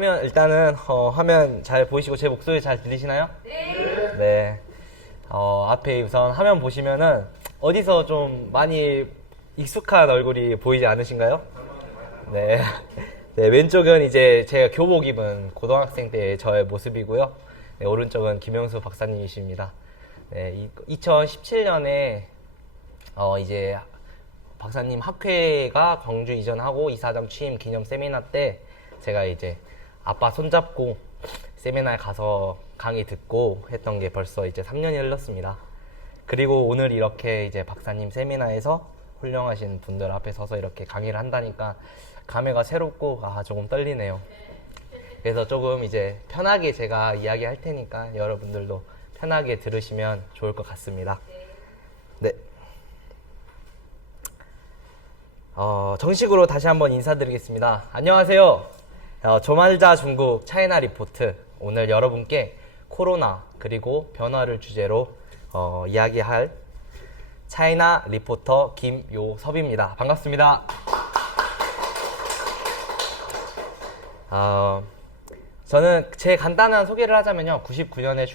화면 일단은 화면 잘 보이시고 제 목소리 잘 들리시나요? 네. 네. 앞에 우선 화면 보시면은 어디서 좀 많이 익숙한 얼굴이 보이지 않으신가요? 네. 네, 왼쪽은 이제 제가 교복 입은 고등학생 때의 저의 모습이고요. 네, 오른쪽은 김영수 박사님이십니다. 네, 2017년에 이제 박사님 학회가 광주 이전하고 이사장 취임 기념 세미나 때 제가 이제 아빠 손잡고 세미나에 가서 강의 듣고 했던 게 벌써 이제 3년이 흘렀습니다. 그리고 오늘 이렇게 이제 박사님 세미나에서 훌륭하신 분들 앞에 서서 이렇게 강의를 한다니까 감회가 새롭고 조금 떨리네요. 그래서 조금 이제 편하게 제가 이야기할 테니까 여러분들도 편하게 들으시면 좋을 것 같습니다. 네. 정식으로 다시 한번 인사드리겠습니다. 안녕하세요. 조말자 중국 차이나 리포트. 오늘 여러분께 코로나 그리고 변화를 주제로 이야기할 차이나 리포터 김요섭입니다. 반갑습니다. 저는 제 간단한 소개를 하자면요. 99년에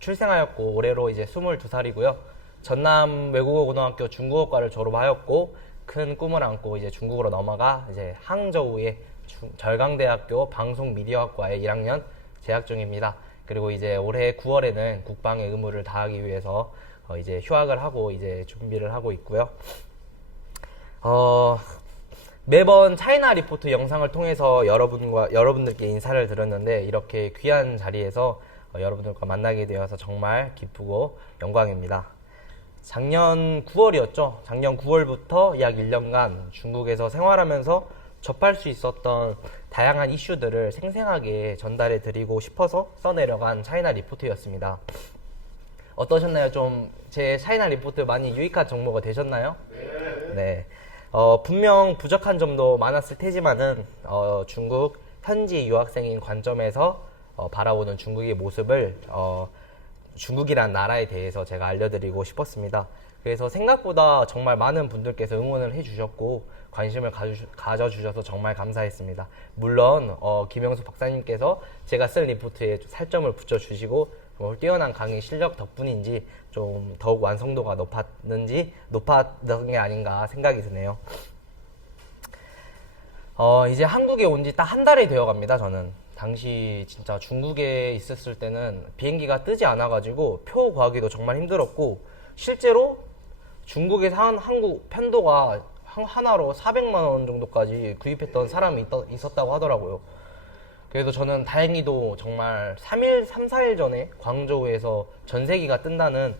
출생하였고 올해로 이제 22살이고요. 전남 외국어 고등학교 중국어과를 졸업하였고 큰 꿈을 안고 이제 중국으로 넘어가 이제 항저우의 절강대학교 방송미디어학과에 1학년 재학 중입니다. 그리고 이제 올해 9월에는 국방의 의무를 다하기 위해서 이제 휴학을 하고 이제 준비를 하고 있고요. 매번 차이나 리포트 영상을 통해서 여러분들께 인사를 드렸는데 이렇게 귀한 자리에서 여러분들과 만나게 되어서 정말 기쁘고 영광입니다. 작년 9월이었죠. 작년 9월부터 약 1년간 중국에서 생활하면서 접할 수 있었던 다양한 이슈들을 생생하게 전달해 드리고 싶어서 써내려간 차이나 리포트였습니다. 어떠셨나요? 좀 제 차이나 리포트 많이 유익한 정보가 되셨나요? 네. 분명 부족한 점도 많았을 테지만은 중국 현지 유학생인 관점에서 바라보는 중국의 모습을 중국이란 나라에 대해서 제가 알려드리고 싶었습니다. 그래서 생각보다 정말 많은 분들께서 응원을 해주셨고 관심을 가져주셔서 정말 감사했습니다. 물론 김영수 박사님께서 제가 쓴 리포트에 살점을 붙여주시고 뛰어난 강의 실력 덕분인지 좀 더욱 완성도가 높았던 게 아닌가 생각이 드네요. 이제 한국에 온 지 딱 한 달이 되어 갑니다. 저는 당시 진짜 중국에 있었을 때는 비행기가 뜨지 않아가지고 표 구하기도 정말 힘들었고 실제로 중국에서 한 한국 편도가 하나로 400만 원 정도까지 구입했던 사람이 있었다고 하더라고요. 그래서 저는 다행히도 정말 3, 4일 전에 광저우에서 전세기가 뜬다는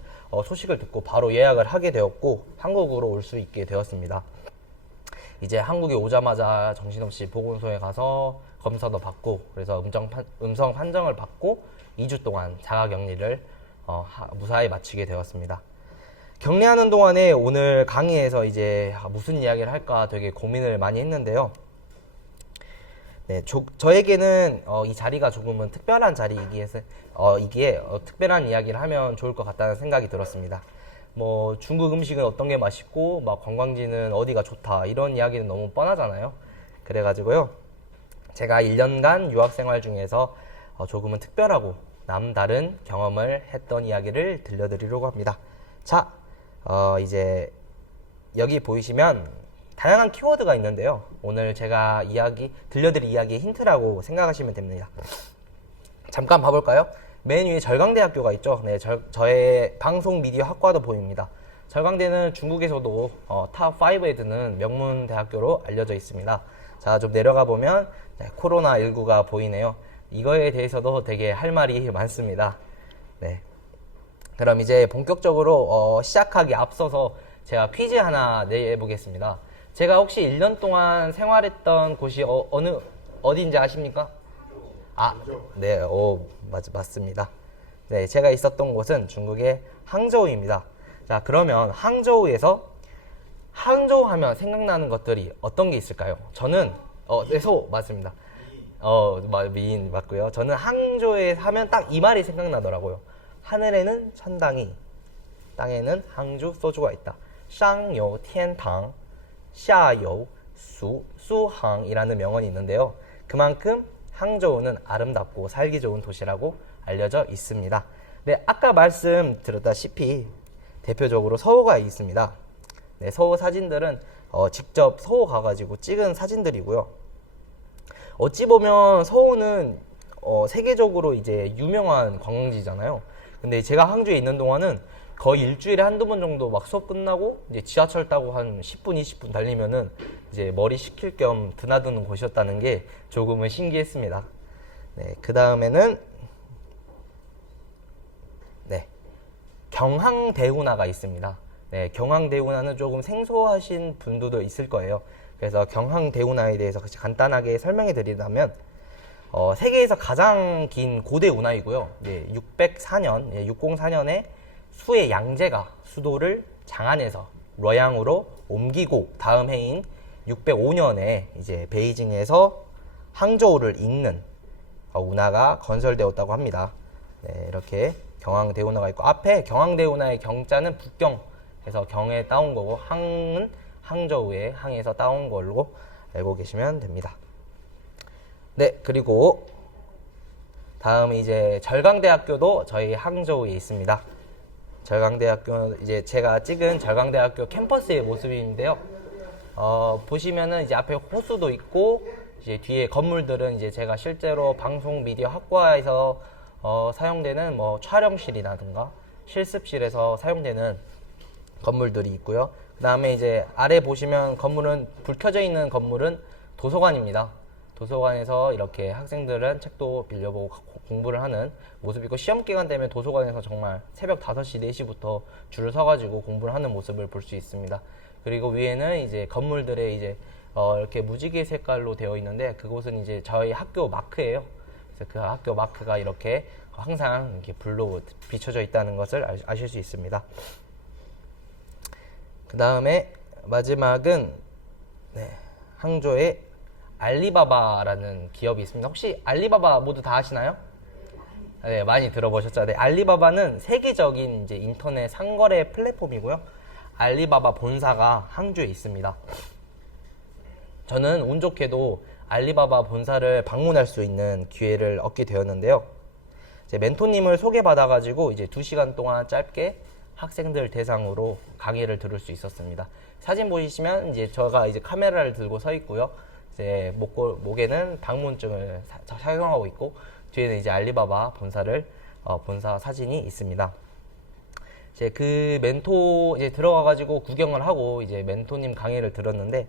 소식을 듣고 바로 예약을 하게 되었고 한국으로 올 수 있게 되었습니다. 이제 한국에 오자마자 정신없이 보건소에 가서 검사도 받고 그래서 음성 판정을 받고 2주 동안 자가격리를 무사히 마치게 되었습니다. 격리하는 동안에 오늘 강의에서 이제 무슨 이야기를 할까 되게 고민을 많이 했는데요. 네, 저에게는 이 자리가 조금은 특별한 자리이기에 이게 특별한 이야기를 하면 좋을 것 같다는 생각이 들었습니다. 뭐 중국 음식은 어떤 게 맛있고 막 관광지는 어디가 좋다 이런 이야기는 너무 뻔하잖아요. 그래가지고요 제가 1년간 유학생활 중에서 조금은 특별하고 남다른 경험을 했던 이야기를 들려드리려고 합니다. 자, 이제 여기 보이시면 다양한 키워드가 있는데요. 오늘 제가 들려드릴 이야기의 힌트라고 생각하시면 됩니다. 잠깐 봐볼까요? 맨 위에 절강대학교가 있죠. 네, 저의 방송 미디어 학과도 보입니다. 절강대는 중국에서도 탑5에 드는 명문 대학교로 알려져 있습니다. 자, 좀 내려가 보면 코로나19가 보이네요. 이거에 대해서도 되게 할 말이 많습니다. 네. 그럼 이제 본격적으로 시작하기 앞서서 제가 퀴즈 하나 내보겠습니다. 제가 혹시 1년 동안 생활했던 곳이 어디인지 아십니까? 네, 맞습니다. 네, 제가 있었던 곳은 중국의 항저우입니다. 자, 그러면 항저우 하면 생각나는 것들이 어떤 게 있을까요? 저는, 맞습니다. 미인 맞고요. 저는 항저우에 하면 딱 이 말이 생각나더라고요. 하늘에는 천당이, 땅에는 항주 소주가 있다. 쌍요天堂 下有苏항이라는 명언이 있는데요. 그만큼 항저우는 아름답고 살기 좋은 도시라고 알려져 있습니다. 네, 아까 말씀드렸다시피 대표적으로 서호가 있습니다. 네, 서호 사진들은 직접 서호 가가지고 찍은 사진들이고요. 어찌 보면 서호는 세계적으로 이제 유명한 관광지잖아요. 근데 제가 항저우에 있는 동안은 거의 일주일에 한두 번 정도 막 수업 끝나고 이제 지하철 타고 한 10분, 20분 달리면은 이제 머리 식힐 겸 드나드는 곳이었다는 게 조금은 신기했습니다. 네, 그 다음에는 네, 경항대운하가 있습니다. 네, 경항대운하는 조금 생소하신 분들도 있을 거예요. 그래서 경항대운하에 대해서 간단하게 설명해 드리자면 세계에서 가장 긴 고대 운하이고요. 604년, 604년에 수의 양제가 수도를 장안에서 러양으로 옮기고 다음 해인 605년에 이제 베이징에서 항저우를 잇는 운하가 건설되었다고 합니다. 네, 이렇게 경항대운하가 있고 앞에 경항대운하의 경자는 북경에서 경에 따온 거고 항은 항저우의 항에서 따온 걸로 알고 계시면 됩니다. 네, 그리고 다음 이제 절강대학교도 저희 항저우에 있습니다. 절강대학교는 이제 제가 찍은 절강대학교 캠퍼스의 모습인데요. 보시면은 이제 앞에 호수도 있고 이제 뒤에 건물들은 이제 제가 실제로 방송 미디어 학과에서 사용되는 뭐 촬영실이라든가 실습실에서 사용되는 건물들이 있고요. 그 다음에 이제 아래 보시면 건물은 불 켜져 있는 건물은 도서관입니다. 도서관에서 이렇게 학생들은 책도 빌려보고 공부를 하는 모습이고 시험 기간 되면 도서관에서 정말 새벽 5시, 4시부터 줄을 서가지고 공부를 하는 모습을 볼 수 있습니다. 그리고 위에는 이제 건물들에 이제 이렇게 무지개 색깔로 되어 있는데 그곳은 이제 저희 학교 마크예요. 그래서 그 학교 마크가 이렇게 항상 이렇게 불로 비춰져 있다는 것을 아실 수 있습니다. 그 다음에 마지막은 네, 항저우의 알리바바라는 기업이 있습니다. 혹시 알리바바 모두 다 아시나요? 네, 많이 들어보셨죠? 네, 알리바바는 세계적인 이제 인터넷 상거래 플랫폼이고요. 알리바바 본사가 항저우에 있습니다. 저는 운 좋게도 알리바바 본사를 방문할 수 있는 기회를 얻게 되었는데요. 제 멘토님을 소개받아가지고 이제 2시간 동안 짧게 학생들 대상으로 강의를 들을 수 있었습니다. 사진 보시면 이제 제가 이제 카메라를 들고 서 있고요. 이제 목에는 방문증을 사용하고 있고 뒤에는 이제 알리바바 본사를 본사 사진이 있습니다. 이제 그 멘토 이제 들어가가지고 구경을 하고 이제 멘토님 강의를 들었는데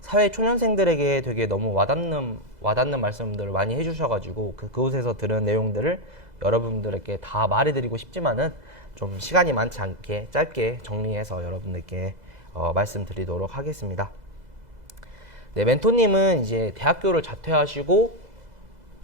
사회 초년생들에게 되게 너무 와닿는 말씀들을 많이 해주셔가지고 그곳에서 들은 내용들을 여러분들에게 다 말해드리고 싶지만은 좀 시간이 많지 않게 짧게 정리해서 여러분들께 말씀드리도록 하겠습니다. 네, 멘토님은 이제 대학교를 자퇴하시고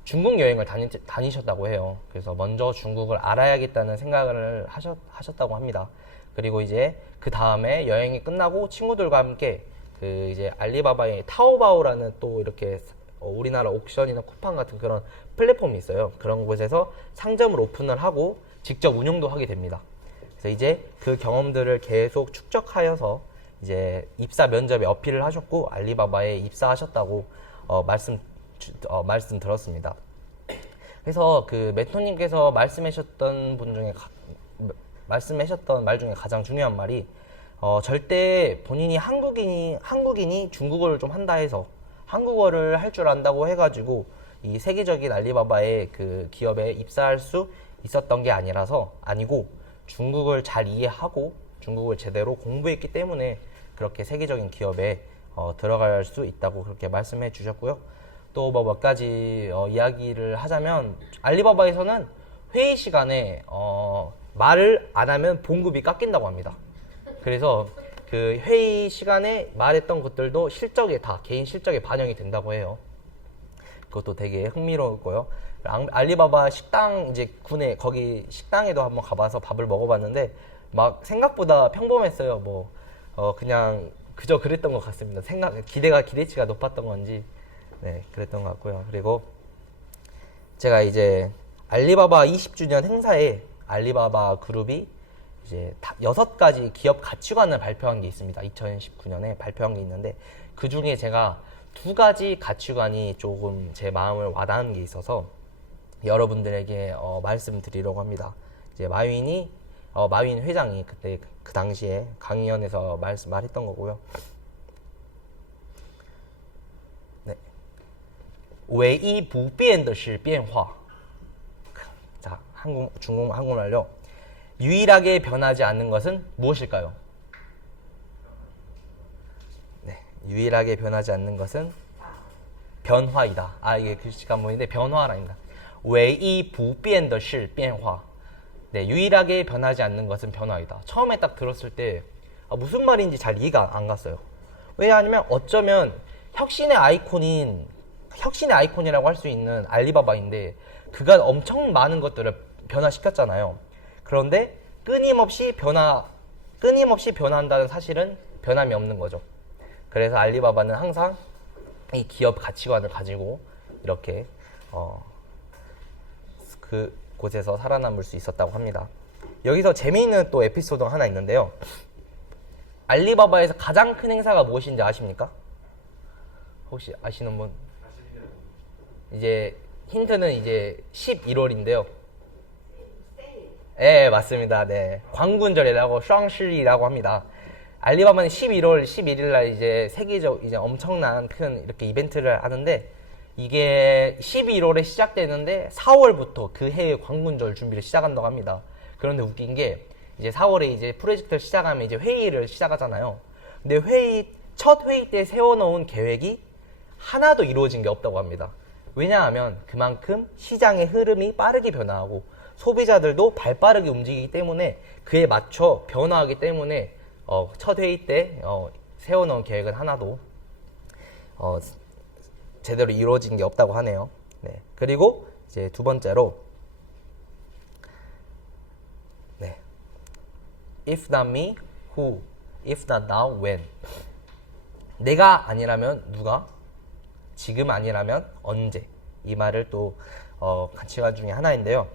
중국 여행을 다니셨다고 해요. 그래서 먼저 중국을 알아야겠다는 생각을 하셨다고 합니다. 그리고 이제 그 다음에 여행이 끝나고 친구들과 함께 그 이제 알리바바의 타오바오라는 또 이렇게 우리나라 옥션이나 쿠팡 같은 그런 플랫폼이 있어요. 그런 곳에서 상점을 오픈을 하고 직접 운영도 하게 됩니다. 그래서 이제 그 경험들을 계속 축적하여서 이제 입사 면접에 어필을 하셨고 알리바바에 입사하셨다고 말씀 들었습니다. 그래서 그 멘토님께서 말씀하셨던 말 중에 가장 중요한 말이 절대 본인이 한국인이 중국어를 좀 한다 해서 한국어를 할 줄 안다고 해가지고 이 세계적인 알리바바의 그 기업에 입사할 수 있었던 게 아니고 중국을 잘 이해하고 중국을 제대로 공부했기 때문에 그렇게 세계적인 기업에 들어갈 수 있다고 그렇게 말씀해 주셨고요. 또 뭐 몇 가지 이야기를 하자면 알리바바에서는 회의 시간에 말을 안 하면 봉급이 깎인다고 합니다. 그래서 그 회의 시간에 말했던 것들도 실적에 다 개인 실적에 반영이 된다고 해요. 그것도 되게 흥미로웠고요. 알리바바 식당 이제 군에 거기 식당에도 한번 가봐서 밥을 먹어봤는데 막 생각보다 평범했어요. 뭐 그냥 그저 그랬던 것 같습니다. 기대치가 높았던 건지 네 그랬던 것 같고요. 그리고 제가 이제 알리바바 20주년 행사에 알리바바 그룹이 이제 6가지 기업 가치관을 발표한 게 있습니다. 2019년에 발표한 게 있는데 그 중에 제가 두 가지 가치관이 조금 제 마음을 와닿은 게 있어서 여러분들에게 말씀드리려고 합니다. 이제 마윈 회장이 그때 그 당시에 강의원에서 말했던 거고요. 네. 唯一不变的是变化. 자, 한국말로 유일하게 변하지 않는 것은 무엇일까요? 네, 유일하게 변하지 않는 것은 변화이다. 이게 글씨가 뭐인데 변화랍니다. 唯一不变的是变化. 네, 유일하게 변하지 않는 것은 변화이다. 처음에 딱 들었을 때 무슨 말인지 잘 이해가 안 갔어요. 왜냐하면 어쩌면 혁신의 아이콘이라고 할 수 있는 알리바바인데 그가 엄청 많은 것들을 변화시켰잖아요. 그런데 끊임없이 변화한다는 사실은 변함이 없는 거죠. 그래서 알리바바는 항상 이 기업 가치관을 가지고 이렇게 그 곳에서 살아남을 수 있었다고 합니다. 여기서 재미있는 또 에피소드가 하나 있는데요. 알리바바에서 가장 큰 행사가 무엇인지 아십니까? 혹시 아시는 분? 이제 힌트는 이제 11월인데요. 네, 맞습니다. 네, 광군절이라고 샹시리라고 합니다. 알리바바는 11월 11일 날 이제 세계적 이제 엄청난 큰 이렇게 이벤트를 하는데 이게 12월에 시작되는데 4월부터 그 해의 광군절 준비를 시작한다고 합니다. 그런데 웃긴 게 이제 4월에 이제 프로젝트를 시작하면 이제 회의를 시작하잖아요. 근데 첫 회의 때 세워놓은 계획이 하나도 이루어진 게 없다고 합니다. 왜냐하면 그만큼 시장의 흐름이 빠르게 변화하고 소비자들도 발빠르게 움직이기 때문에 그에 맞춰 변화하기 때문에 첫 회의 때 세워놓은 계획은 하나도 제대로 이루어진 게 없다고 하네요. 네. 그리고 이제 두 번째로 네. If not me, who? If not now, when? 내가 아니라면 누가? 지금 아니라면 언제? 이 말을 또 가치관 중에 하나인데요.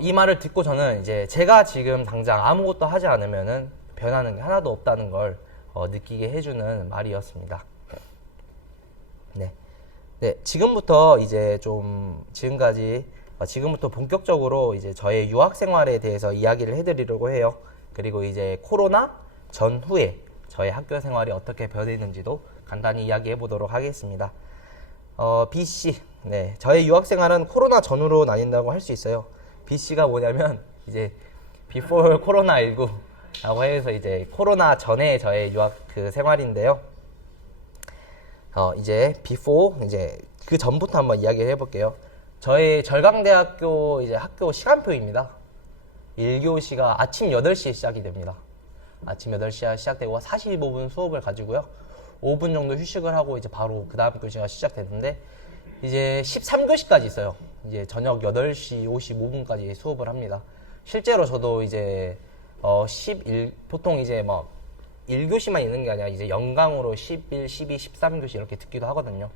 이 말을 듣고 저는 이제 제가 지금 당장 아무것도 하지 않으면은 변하는 게 하나도 없다는 걸 느끼게 해주는 말이었습니다. 네, 지금부터 이제 지금부터 본격적으로 이제 저의 유학 생활에 대해서 이야기를 해드리려고 해요. 그리고 이제 코로나 전후에 저의 학교 생활이 어떻게 변했는지도 간단히 이야기해 보도록 하겠습니다. BC. 네, 저의 유학 생활은 코로나 전후로 나뉜다고 할 수 있어요. BC가 뭐냐면 이제 before 코로나19라고 해서 이제 코로나 전에 저의 유학 그 생활인데요. 이제 before 이제 그 전부터 한번 이야기를 해볼게요. 저희 절강대학교 이제 학교 시간표입니다. 1교시가 아침 8시에 시작이 됩니다. 아침 8시에 시작되고 45분 수업을 가지고요. 5분 정도 휴식을 하고 이제 바로 그 다음 교시가 시작되는데 이제 13교시까지 있어요. 이제 저녁 8시 55분까지 수업을 합니다. 실제로 저도 이제 보통 이제 막 1교시만 있는 게 아니라 이제 연강으로 11, 12, 13교시 이렇게 듣기도 하거든요.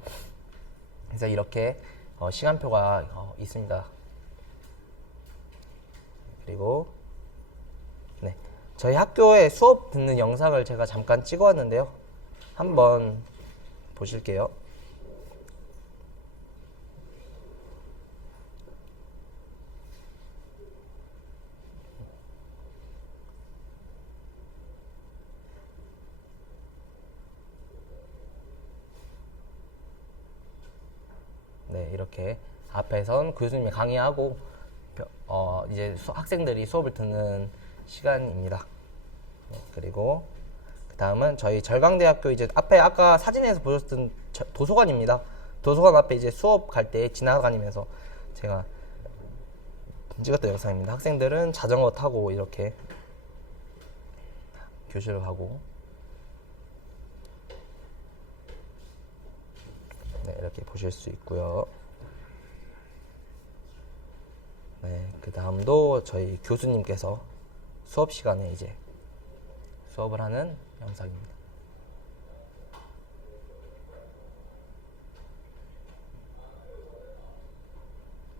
그래서 이렇게 시간표가 있습니다. 그리고 네, 저희 학교에 수업 듣는 영상을 제가 잠깐 찍어왔는데요. 한번 보실게요. 네, 이렇게 앞에선 교수님이 강의하고 이제 학생들이 수업을 듣는 시간입니다. 네, 그리고 그 다음은 저희 절강대학교 이제 앞에 아까 사진에서 보셨던 도서관입니다. 도서관 앞에 이제 수업 갈 때 지나다니면서 제가 찍었던 영상입니다. 학생들은 자전거 타고 이렇게 교실을 가고 네, 이렇게 보실 수 있고요. 네, 그 다음도 저희 교수님께서 수업 시간에 이제 수업을 하는 영상입니다.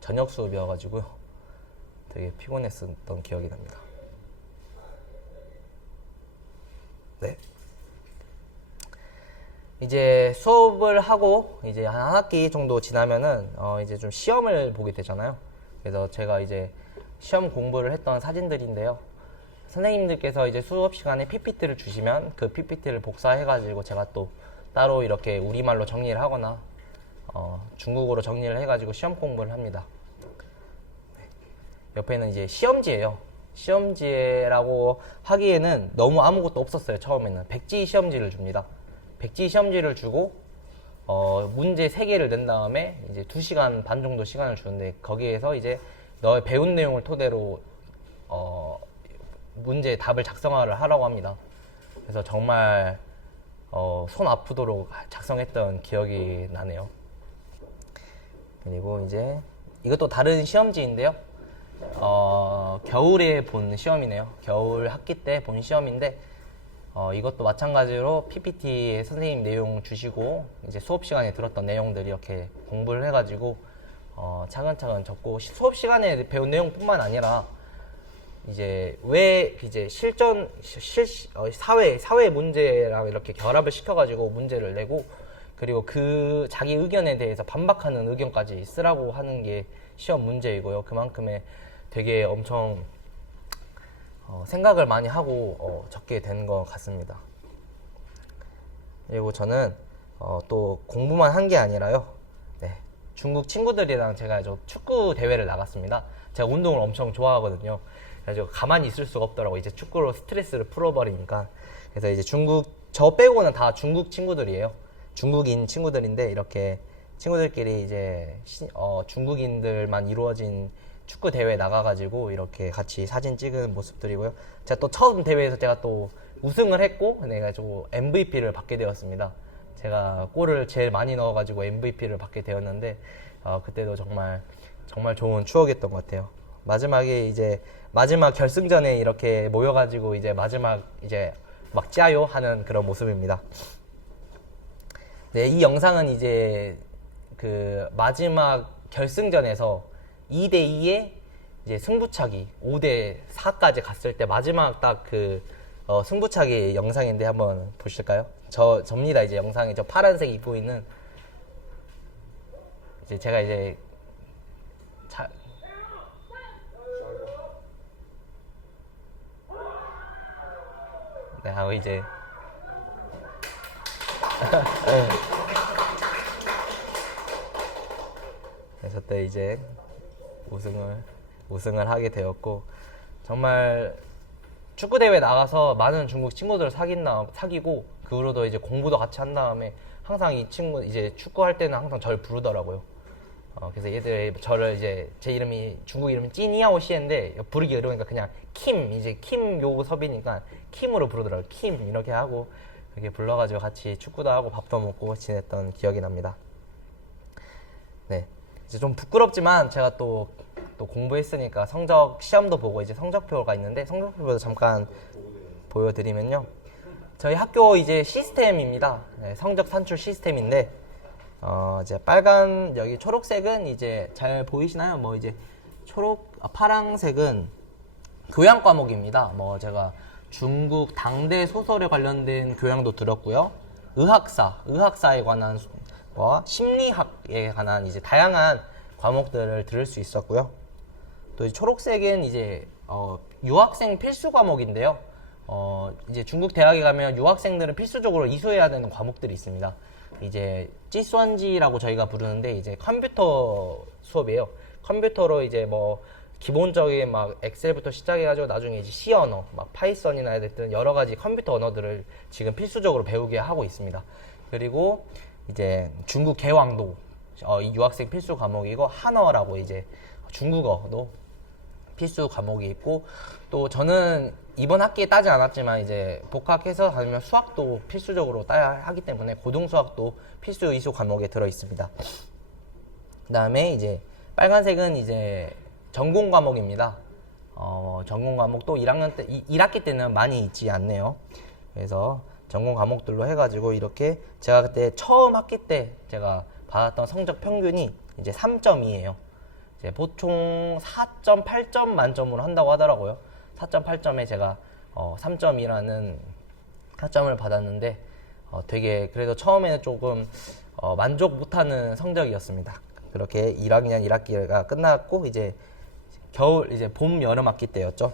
저녁 수업이어가지고요. 되게 피곤했었던 기억이 납니다. 네. 이제 수업을 하고 이제 한 학기 정도 지나면은 이제 좀 시험을 보게 되잖아요. 그래서 제가 이제 시험 공부를 했던 사진들인데요. 선생님들께서 이제 수업 시간에 PPT를 주시면 그 PPT를 복사해가지고 제가 또 따로 이렇게 우리말로 정리를 하거나 중국어로 정리를 해가지고 시험 공부를 합니다. 옆에는 이제 시험지예요. 시험지라고 하기에는 너무 아무것도 없었어요. 처음에는 백지 시험지를 줍니다. 백지 시험지를 주고 문제 3개를 낸 다음에 이제 2시간 반 정도 시간을 주는데 거기에서 이제 너의 배운 내용을 토대로 문제 답을 작성을 하라고 합니다. 그래서 정말 손 아프도록 작성했던 기억이 나네요. 그리고 이제 이것도 다른 시험지인데요. 겨울에 본 시험이네요. 겨울 학기 때 본 시험인데 이것도 마찬가지로 PPT에 선생님 내용 주시고 이제 수업 시간에 들었던 내용들 이렇게 공부를 해가지고 차근차근 적고 수업 시간에 배운 내용뿐만 아니라 이제 왜 이제 사회 문제랑 이렇게 결합을 시켜가지고 문제를 내고 그리고 그 자기 의견에 대해서 반박하는 의견까지 쓰라고 하는 게 시험 문제이고요. 그만큼의 되게 엄청 생각을 많이 하고 적게 된 것 같습니다. 그리고 저는 또 공부만 한 게 아니라요. 네, 중국 친구들이랑 제가 축구 대회를 나갔습니다. 제가 운동을 엄청 좋아하거든요. 그래서 가만히 있을 수가 없더라고요. 이제 축구로 스트레스를 풀어버리니까. 그래서 이제 저 빼고는 다 중국 친구들이에요. 중국인 친구들인데 이렇게 친구들끼리 이제 중국인들만 이루어진 축구 대회 나가가지고 이렇게 같이 사진 찍은 모습들이고요. 제가 또 처음 대회에서 제가 또 우승을 했고 내가 MVP를 받게 되었습니다. 제가 골을 제일 많이 넣어가지고 MVP를 받게 되었는데 그때도 정말 좋은 추억이었던 것 같아요. 마지막에 이제 마지막 결승전에 이렇게 모여가지고 이제 마지막 이제 막 짜요 하는 그런 모습입니다. 네, 이 영상은 이제 그 마지막 결승전에서 2대2의 이제 승부차기 5대4까지 갔을 때 마지막 딱 그 승부차기 영상인데 한번 보실까요? 접니다. 이제 영상에 저 파란색 입고 있는 이제 제가 이제 네, 하고 이제 그래서 때 이제 우승을 하게 되었고 정말 축구 대회 나가서 많은 중국 친구들을 사귀고 그 후로도 이제 공부도 같이 한 다음에 항상 이 친구 이제 축구할 때는 항상 저를 부르더라고요. 그래서 얘들 저를 이제 제 이름이 중국 이름이 찐이야오 시인데 부르기 어려우니까 그냥 킴 요섭이니까 킴으로 부르더라고요. 킴 이렇게 하고 이렇게 불러가지고 같이 축구도 하고 밥도 먹고 지냈던 기억이 납니다. 네, 이제 좀 부끄럽지만 제가 또 공부했으니까 시험도 보고 이제 성적표가 있는데 성적표도 잠깐 보여드리면요. 저희 학교 이제 시스템입니다. 네, 성적 산출 시스템인데 이제 빨간 여기 초록색은 이제 잘 보이시나요? 뭐 이제 파랑색은 교양 과목입니다. 뭐 제가 중국 당대 소설에 관련된 교양도 들었고요. 의학사에 관한 심리학에 관한 이제 다양한 과목들을 들을 수 있었고요. 또 이제 초록색은 이제 유학생 필수 과목인데요. 이제 중국 대학에 가면 유학생들은 필수적으로 이수해야 되는 과목들이 있습니다. 이제 찌수안지라고 저희가 부르는데 이제 컴퓨터 수업이에요. 컴퓨터로 이제 뭐 기본적인 막 엑셀부터 시작해가지고 나중에 이제 C 언어, 막 파이썬이나 해야 됐든 여러 가지 컴퓨터 언어들을 지금 필수적으로 배우게 하고 있습니다. 그리고 이제 중국 개왕도 이 유학생 필수 과목이고 한어라고 이제 중국어도 필수 과목이 있고 또 저는 이번 학기에 따지 않았지만 이제 복학해서 가면 수학도 필수적으로 따야 하기 때문에 고등수학도 필수 이수 과목에 들어 있습니다. 그 다음에 이제 빨간색은 이제 전공 과목입니다. 전공 과목도 1학기 때는 많이 있지 않네요. 그래서 전공 과목들로 해가지고 이렇게 제가 그때 처음 학기 때 제가 받았던 성적 평균이 이제 3.2예요. 이제 보통 4.8점 만점으로 한다고 하더라고요. 4.8점에 제가 3.2라는 타점을 받았는데 되게 그래도 처음에는 조금 만족 못하는 성적이었습니다. 그렇게 1학년 1학기가 끝났고 이제 겨울 이제 봄 여름 학기 때였죠.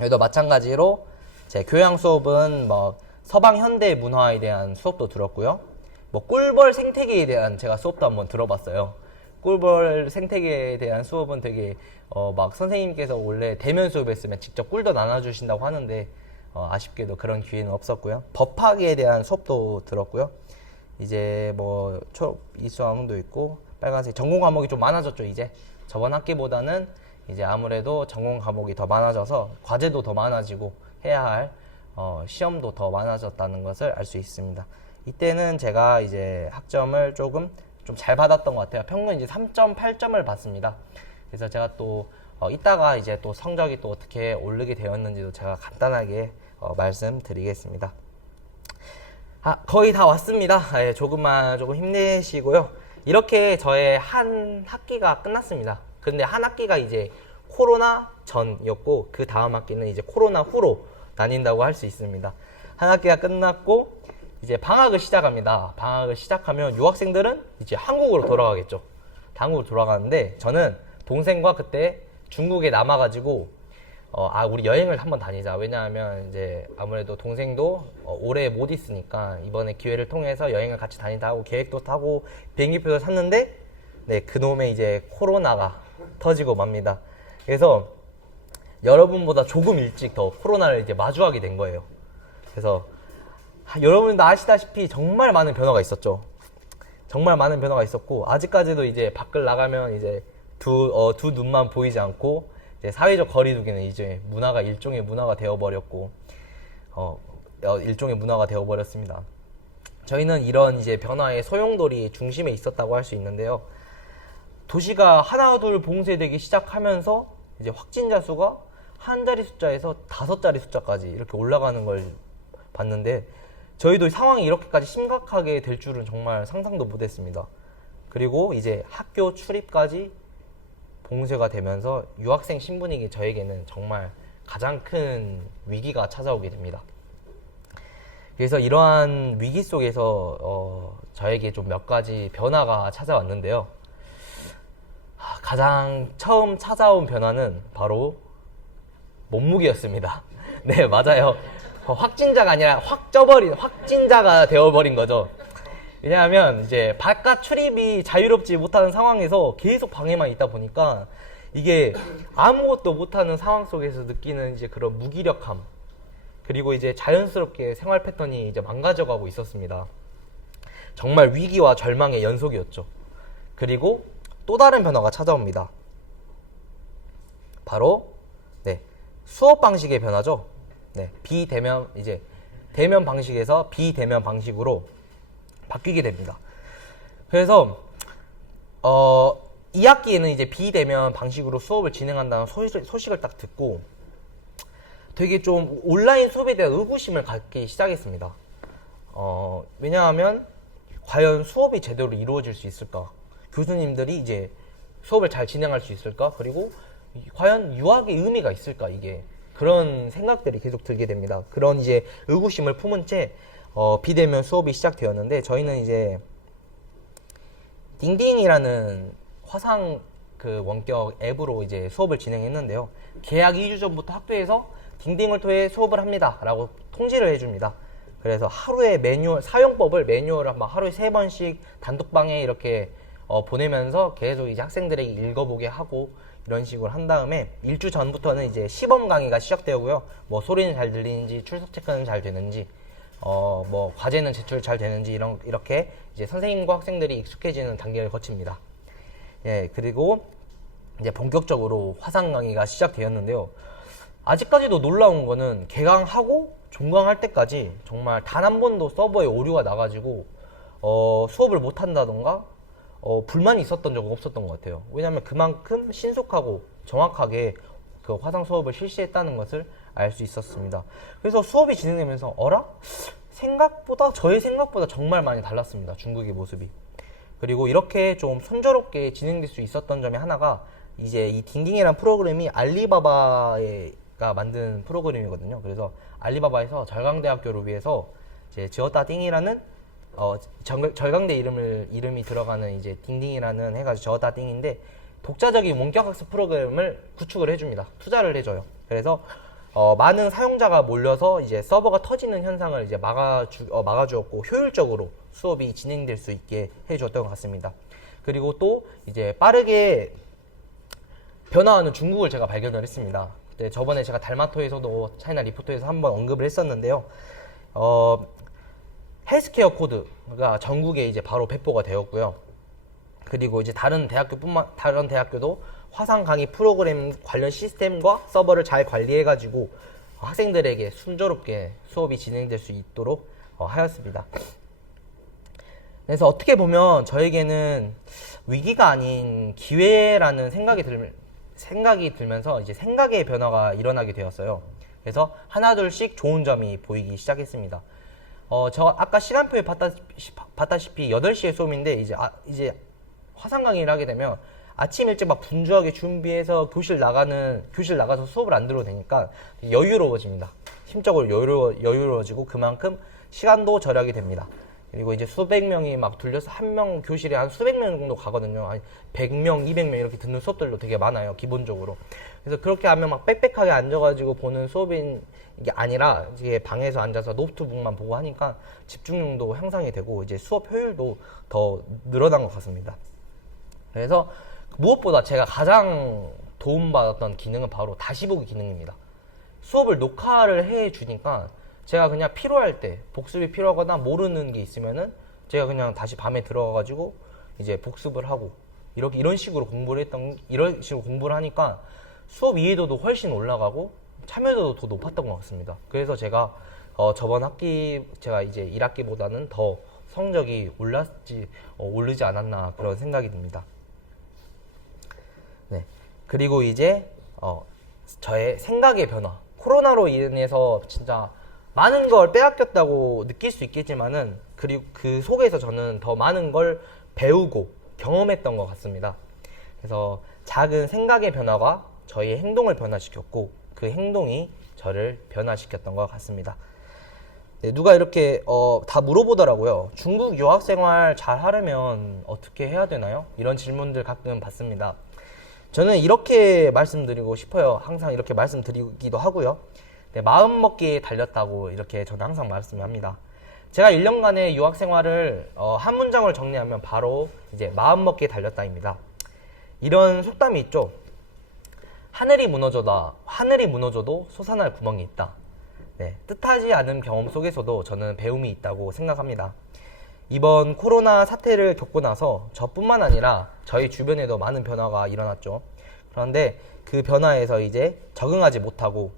여기도 마찬가지로 제 교양 수업은 뭐 서방 현대 문화에 대한 수업도 들었고요. 뭐 꿀벌 생태계에 대한 제가 수업도 한번 들어봤어요. 꿀벌 생태계에 대한 수업은 되게 막 선생님께서 원래 대면 수업했으면 직접 꿀도 나눠주신다고 하는데 아쉽게도 그런 기회는 없었고요. 법학에 대한 수업도 들었고요. 이제 뭐 초록 이수화문도 있고 빨간색 전공 과목이 좀 많아졌죠. 이제 저번 학기보다는 이제 아무래도 전공 과목이 더 많아져서 과제도 더 많아지고 해야 할 시험도 더 많아졌다는 것을 알 수 있습니다. 이때는 제가 이제 학점을 조금 좀 잘 받았던 것 같아요. 평균 이제 3.8점을 받습니다. 그래서 제가 또 이따가 이제 또 성적이 또 어떻게 오르게 되었는지도 제가 간단하게 말씀드리겠습니다. 거의 다 왔습니다. 조금 힘내시고요. 이렇게 저의 한 학기가 끝났습니다. 근데 한 학기가 이제 코로나 전이었고 그 다음 학기는 이제 코로나 후로 나뉜다고 할 수 있습니다. 한 학기가 끝났고 이제 방학을 시작합니다. 방학을 시작하면 유학생들은 이제 한국으로 돌아가겠죠. 한국으로 돌아가는데 저는 동생과 그때 중국에 남아가지고 우리 여행을 한번 다니자. 왜냐하면 이제 아무래도 동생도 오래 못 있으니까 이번에 기회를 통해서 여행을 같이 다니다 하고 계획도 타고 비행기표도 샀는데 네, 그놈의 이제 코로나가 터지고 맙니다. 그래서 여러분보다 조금 일찍 더 코로나를 이제 마주하게 된 거예요. 그래서 여러분도 아시다시피 정말 많은 변화가 있었죠. 정말 많은 변화가 있었고 아직까지도 이제 밖을 나가면 이제 두 눈만 보이지 않고 이제 사회적 거리두기는 이제 일종의 문화가 되어버렸고 일종의 문화가 되어버렸습니다. 저희는 이런 이제 변화의 소용돌이 중심에 있었다고 할 수 있는데요. 도시가 하나둘 봉쇄되기 시작하면서 이제 확진자 수가 한 자리 숫자에서 5자리 숫자까지 이렇게 올라가는 걸 봤는데 저희도 상황이 이렇게까지 심각하게 될 줄은 정말 상상도 못했습니다. 그리고 이제 학교 출입까지 봉쇄가 되면서 유학생 신분이기 저에게는 정말 가장 큰 위기가 찾아오게 됩니다. 그래서 이러한 위기 속에서 저에게 좀 몇 가지 변화가 찾아왔는데요. 가장 처음 찾아온 변화는 바로 몸무게였습니다. 네, 맞아요. 확진자가 아니라 확진자가 되어버린 거죠. 왜냐하면 이제 바깥 출입이 자유롭지 못하는 상황에서 계속 방에만 있다 보니까 이게 아무것도 못하는 상황 속에서 느끼는 이제 그런 무기력함, 그리고 이제 자연스럽게 생활 패턴이 이제 망가져가고 있었습니다. 정말 위기와 절망의 연속이었죠. 그리고 또 다른 변화가 찾아옵니다. 바로 수업 방식의 변화죠. 비대면 이제 대면 방식에서 비대면 방식으로 바뀌게 됩니다. 그래서 2학기에는 이제 비대면 방식으로 수업을 진행한다는 소식을 딱 듣고 되게 좀 온라인 수업에 대한 의구심을 갖기 시작했습니다. 왜냐하면 과연 수업이 제대로 이루어질 수 있을까? 교수님들이 이제 수업을 잘 진행할 수 있을까? 그리고 과연 유학의 의미가 있을까? 이게 그런 생각들이 계속 들게 됩니다. 그런 이제 의구심을 품은 채 비대면 수업이 시작되었는데 저희는 이제 딩딩이라는 화상 그 원격 앱으로 이제 수업을 진행했는데요. 개학 2주 전부터 학교에서 딩딩을 통해 수업을 합니다 라고 통지를 해줍니다. 그래서 하루에 사용법을 매뉴얼을 막 하루에 3번씩 단톡방에 이렇게 보내면서 계속 이제 학생들에게 읽어보게 하고 이런 식으로 한 다음에 1주 전부터는 이제 시범 강의가 시작되고요. 뭐 소리는 잘 들리는지, 출석 체크는 잘 되는지, 뭐 과제는 제출 잘 되는지 이렇게 이제 선생님과 학생들이 익숙해지는 단계를 거칩니다. 예, 그리고 이제 본격적으로 화상 강의가 시작되었는데요. 아직까지도 놀라운 거는 개강하고 종강할 때까지 정말 단 한 번도 서버에 오류가 나가지고 수업을 못 한다던가 불만이 있었던 적은 없었던 것 같아요. 왜냐하면 그만큼 신속하고 정확하게 그 화상 수업을 실시했다는 것을 알 수 있었습니다. 그래서 수업이 진행되면서 저의 생각보다 정말 많이 달랐습니다. 중국의 모습이. 그리고 이렇게 좀 순조롭게 진행될 수 있었던 점이 하나가 이제 이 딩딩이라는 프로그램이 알리바바가 만든 프로그램이거든요. 그래서 알리바바에서 절강대학교를 위해서 이제 지었다 띵이라는 절강대 이름이 들어가는 이제 딩딩이라는 해가지고 지었다 띵인데 독자적인 원격 학습 프로그램을 구축을 해줍니다. 투자를 해줘요. 그래서 많은 사용자가 몰려서 이제 서버가 터지는 현상을 이제 막아주었고 효율적으로 수업이 진행될 수 있게 해주었던 것 같습니다. 그리고 또 이제 빠르게 변화하는 중국을 제가 발견을 했습니다. 저번에 제가 달마토에서도 차이나 리포터에서 한번 언급을 했었는데요. 헬스케어 코드가 전국에 이제 바로 배포가 되었고요. 그리고 이제 다른 대학교도 화상 강의 프로그램 관련 시스템과 서버를 잘 관리해가지고 학생들에게 순조롭게 수업이 진행될 수 있도록 하였습니다. 그래서 어떻게 보면 저에게는 위기가 아닌 기회라는 생각이 들면서 이제 생각의 변화가 일어나게 되었어요. 그래서 하나둘씩 좋은 점이 보이기 시작했습니다. 저 아까 시간표에 봤다시피 8시에 수업인데 이제 화상 강의를 하게 되면 아침 일찍 막 분주하게 준비해서 교실 나가서 수업을 안 들어도 되니까 여유로워집니다. 심적으로 여유로워지고 그만큼 시간도 절약이 됩니다. 그리고 이제 수백 명이 막 둘려서 한 명 교실에 한 수백 명 정도 가거든요. 한 100명, 200명 이렇게 듣는 수업들도 되게 많아요. 기본적으로. 그래서 그렇게 하면 막 빽빽하게 앉아가지고 보는 수업인 게 아니라 이게 방에서 앉아서 노트북만 보고 하니까 집중력도 향상이 되고 이제 수업 효율도 더 늘어난 것 같습니다. 그래서 무엇보다 제가 가장 도움받았던 기능은 바로 다시 보기 기능입니다. 수업을 녹화를 해 주니까 제가 그냥 필요할 때 복습이 필요하거나 모르는 게 있으면은 제가 그냥 다시 밤에 들어가가지고 이제 복습을 하고 이런 식으로 공부를 하니까 수업 이해도도 훨씬 올라가고 참여도도 더 높았던 것 같습니다. 그래서 제가 저번 학기 제가 이제 1학기보다는 더 성적이 오르지 않았나 그런 생각이 듭니다. 네. 그리고 이제 저의 생각의 변화. 코로나로 인해서 진짜 많은 걸 빼앗겼다고 느낄 수 있겠지만은 그리고 그 속에서 저는 더 많은 걸 배우고 경험했던 것 같습니다. 그래서 작은 생각의 변화가 저희의 행동을 변화시켰고 그 행동이 저를 변화시켰던 것 같습니다. 네, 누가 이렇게 다 물어보더라고요. 중국 유학생활 잘 하려면 어떻게 해야 되나요? 이런 질문들 가끔 받습니다. 저는 이렇게 말씀드리고 싶어요. 항상 이렇게 말씀드리기도 하고요. 네, 마음먹기에 달렸다고 이렇게 저는 항상 말씀합니다. 제가 1년간의 유학생활을 한 문장을 정리하면 바로 이제 마음먹기에 달렸다입니다. 이런 속담이 있죠. 하늘이 무너져도 솟아날 구멍이 있다. 네, 뜻하지 않은 경험 속에서도 저는 배움이 있다고 생각합니다. 이번 코로나 사태를 겪고 나서 저뿐만 아니라 저희 주변에도 많은 변화가 일어났죠. 그런데 그 변화에서 이제 적응하지 못하고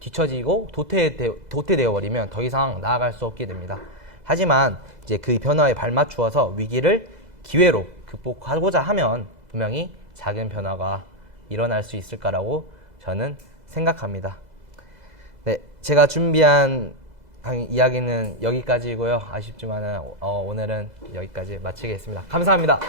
뒤처지고 도태되어 버리면 더 이상 나아갈 수 없게 됩니다. 하지만 이제 그 변화에 발맞추어서 위기를 기회로 극복하고자 하면 분명히 작은 변화가 일어날 수 있을 거라고 저는 생각합니다. 네, 제가 준비한 이야기는 여기까지고요. 아쉽지만 오늘은 여기까지 마치겠습니다. 감사합니다.